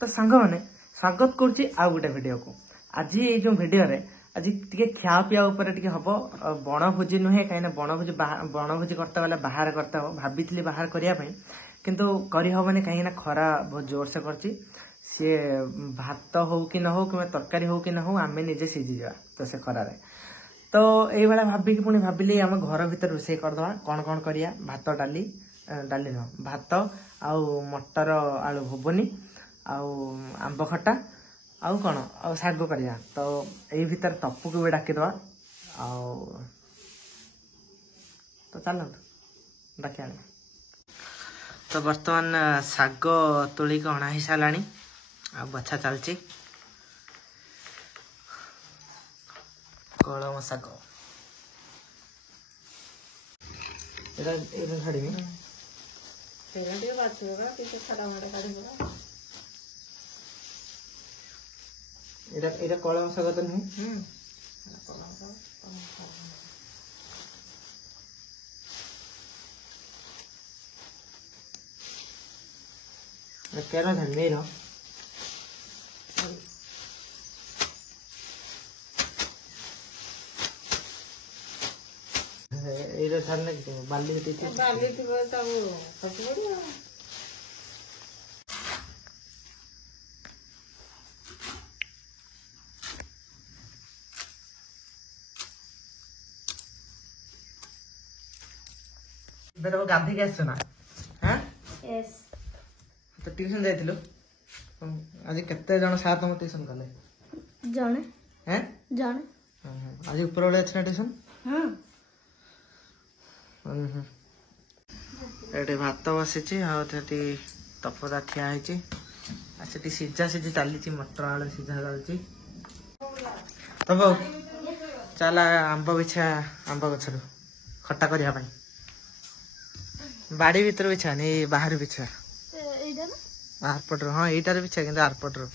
तो सांग मैंने स्वागत करुच्ची आउ गोटे भिड को आज ये जो भिडियो आज टे खापिया हम बनभोजी नुहे कहीं बनभोजी करता बेला बाहर करता हो भाभी बाहर करने किंतु करहबनी कहीं खरा बहुत जोर से करची सी भात हो कि न हो कि तरकारी हो कि न हो आम निजे सीझी जा तो से खरारे तो ये भाविकी पुणी भाविली आम घर भर रोषे करदे कौन कौन करिया भात डाली डाली नुह भात आउ मटर आलू भुबनी आउ आंब खटा आउ कौन आउ शाग करिया तो यही भितर तपु को भी डाकिदवा आउ तो चल डाक आने तो बर्तमान शाग तोलिक अणा ही सारा आ बछा चलची कलम शाग छाड़ी कलम शाग तो नहीं केरा धनिया रो ये छाड़ने बाली बाली गाधी के आस ना हाँ तो ट्यूशन जाइथिलु आज केते जण साथ हम ट्यूशन कले जणे हैं जणे आज ऊपर वाले अच्छा ट्यूशन हां एटे भात बसिछि आ तेटी तपदा ठिया हैछि आ सेटी सिजा सिजी चालीछि मटर आलू सिजा चालीछि तब चला आंब बिछा आंब गछरु खट्टा करिया पई बाड़ी भीतर बिछा नहीं बाहर बिछा आरपटर हाँ यहीटार बिछा कि आरपटर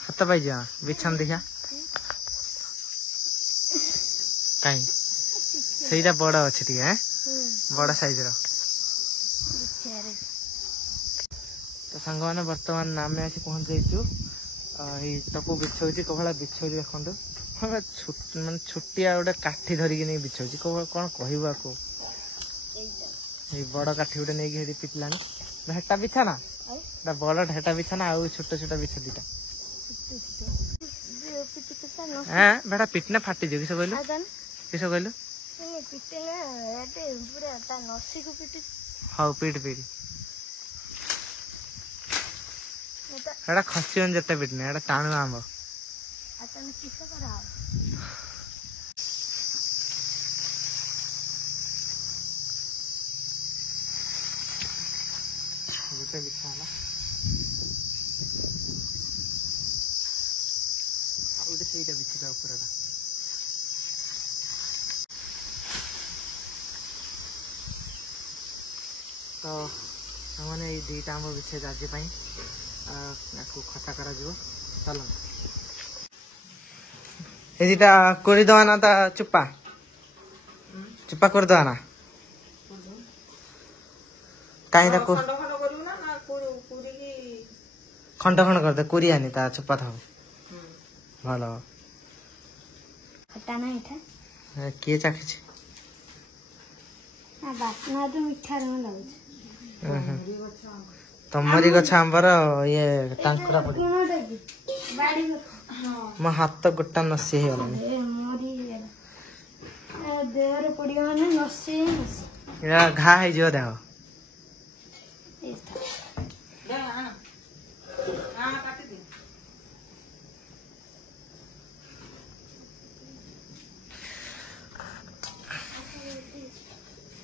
हाथ पाई जा बिछान देखा कहीं सहीटा बड़ अच्छे टी बड़ साइज रो तो सांग मैंने बर्तमान आम आसी पहुंच जाइचु तपु बिछाऊँ कौन बिछाऊँ देखो मैं छुट्टिया गोटे काठी धरिकी नहीं बिछाऊँ कौन कहवा को बड़ काठी गोटे नहीं पिटलानी हेटा बिछाना बड़ हेटा बिछाना आउ छोट छोट बिछा दीटा हाँ बेटा पिटना फाटी जो किस कहलु किस कहलु हाँ पिट पिट एटा खसिबन जते पिटने एटा टाणु आंब गोटे बिछाला गोटे ସେଇଟା बिछा ऊपर तो मैंने ये दुईटा आंब बिछे आज खटा करा चल एटा कर दवा ता चुप्पा चुप्पा कर दवा ना कहीं खंड खंड कर दे कुरी आनी ता चुप्पा था भलो खटा ना इठा के चाखी ना बासना तो मीठा रह लागछ तमरी गछ आंबर ये टांकरा पड़ी मो हाथ तो गोटा नसी हो घा है जो देह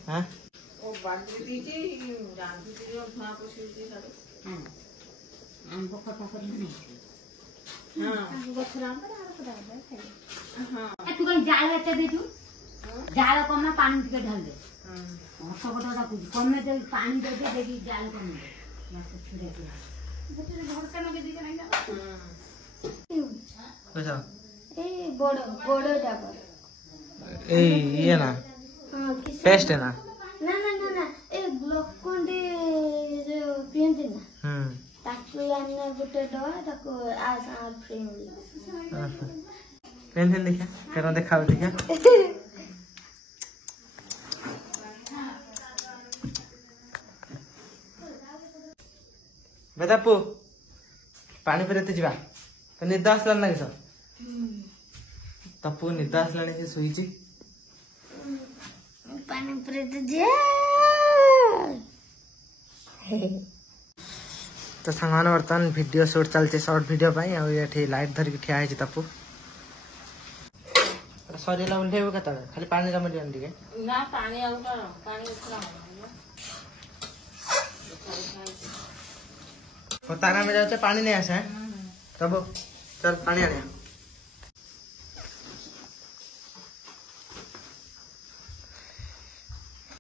हाँ आंब खटा कर तू कहीं जाल एते दे तू जाल कम ना पानी टिके ढाल दे हस कटा डाकू कम दे पानी दे दे देखी जाल कम दे छुड़े के घर का लगे दी नहीं ना कैसा ए बड़ बड़ डाबर ये ना पेस्ट है ना ना ना ना ना ए ग्लुकोन-डी जो पियंती ना ताको याने गुटे दवा ताको आज आर फ्री मिली पेन देखा करो देखा देखा बेदापू पानी पे जा तो निद आसला ना किस तपू निद आसला से शुई पानी पे जे तो सांग बर्तमान वीडियो शूट चलते शॉर्ट वीडियो ये लाइट धरिक ठिया है तपू सरीला उल्हेबू केत खाली पानी जमी टे ना पानी आउ पानी उठला तारा में जाते पानी नहीं आसे तब चल पानी आने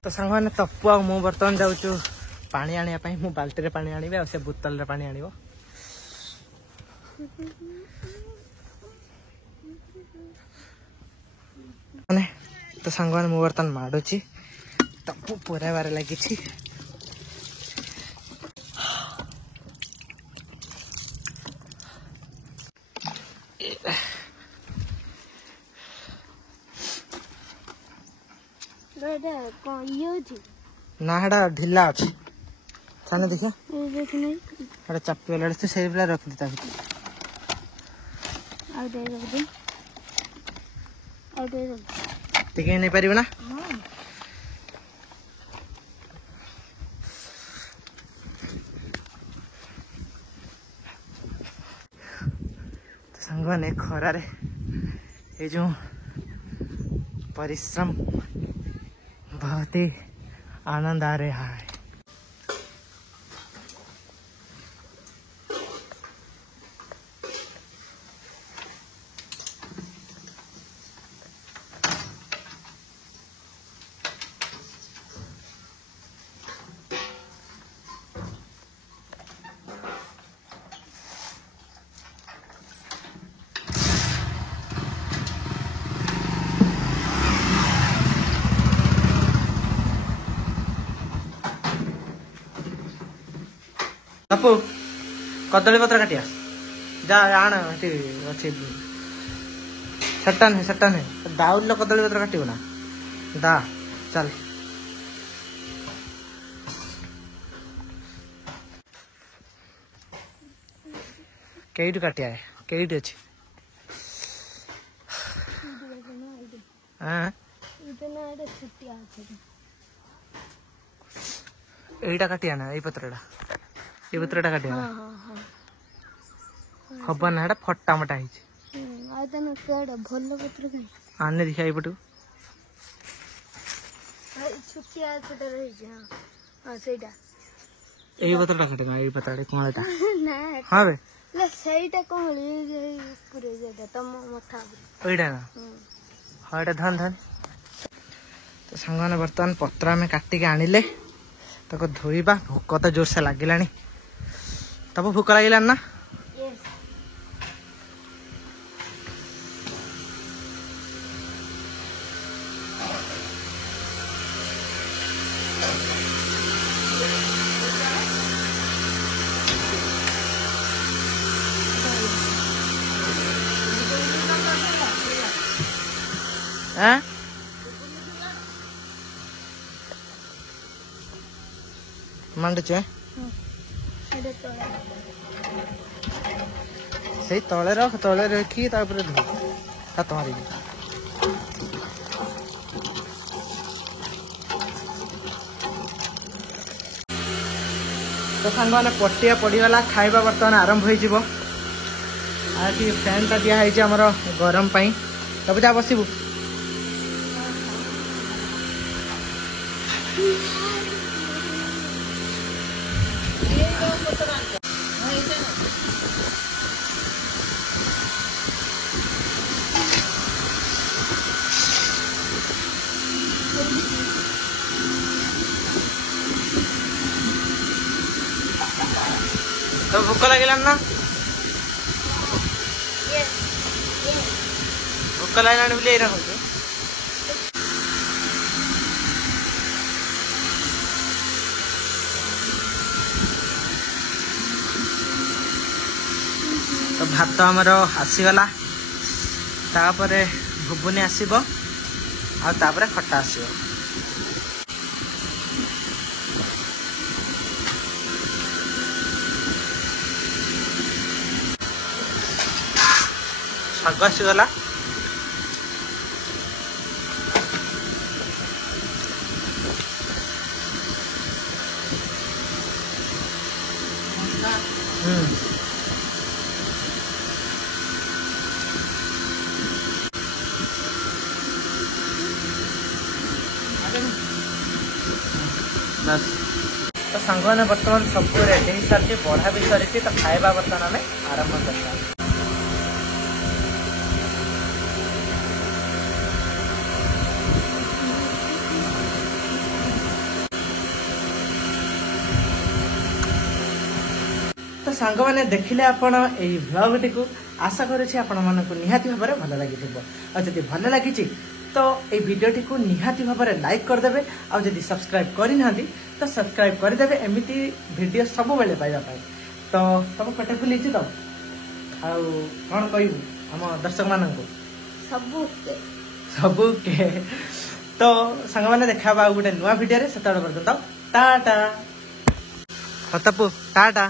तो सांग मैंने तपु आ मु बर्तमान जाऊँ पानी आने मु बाल्टी रे पानी आने से बोतल रे पानी आनिबो तो सांग मैंने मु बर्तमान माडुची तपु पूरा बारे लगी ना हेडा ढिला अच्छी सामने देखिए चापी वाला तो सही वाला रख देता टिके नहीं पारिबो ना सांग ने खरारे ये जो परिश्रम बहुत ही आनंद आ रहा है तपु कदली पत्र काटिया जा आण अच्छी सट्टान है दाउल कदली पत्र काटू ना दा चल कईट काटिया है कईट अच्छी एटा काटिया ना ये पत्रटा ये पत्रटा काटिया खबर ना फटा मटा आने देखा पटू यही पत्रटा काटे ना ये पत्रटा कौन हाँ बे ना हाँ ये धन धन तो सांग ने बर्तमान पत्र आम काटिक आनिले ताको धोईबा भोक तो जोर से लगिला तब भोक लगिला ना मंडुचे से तले रख तले रखी हाथ मार तो सांग मैंने पटिया पड़गला खाଇବା बर्तमान आरंभ हो फैन टा दिखाई आमर गरम पाई तब जा बसबू तो भोक लगे ना भोक लगे बोले ये भात आमर आसीगला तापरे घुगुनी आसीबो आ तापरे खट्टा आसीबो। ଶାଗ ଆସିଗଲା। तो सांग मैंने बर्तमान सब रेडी हो सारी बढ़ा भी सरी तो खाଇବା बर्तमान आम आरंभ करवा। तो सांग मैंने देखिले आपण एई व्लॉग टी को आशा करुछि आपण मानक निहाती भाबरे भल लागिथिबो आ जदि भल लागिछि तो ए वीडियो टी को निहाती भाबरे लाइक कर देबे आ जदि सब्सक्राइब करि नांदी तो सब्सक्राइब कर देबे एमिति वीडियो सब बेले पाइबा पाई। तो तब पेट फुली तो आ कोन कहबू हम दर्शक मानक सबू के तो सांग मैंने देखाबा गोटे नुआ वीडियो रे सेतडे पर्यंत टाटा। तपु टाटा।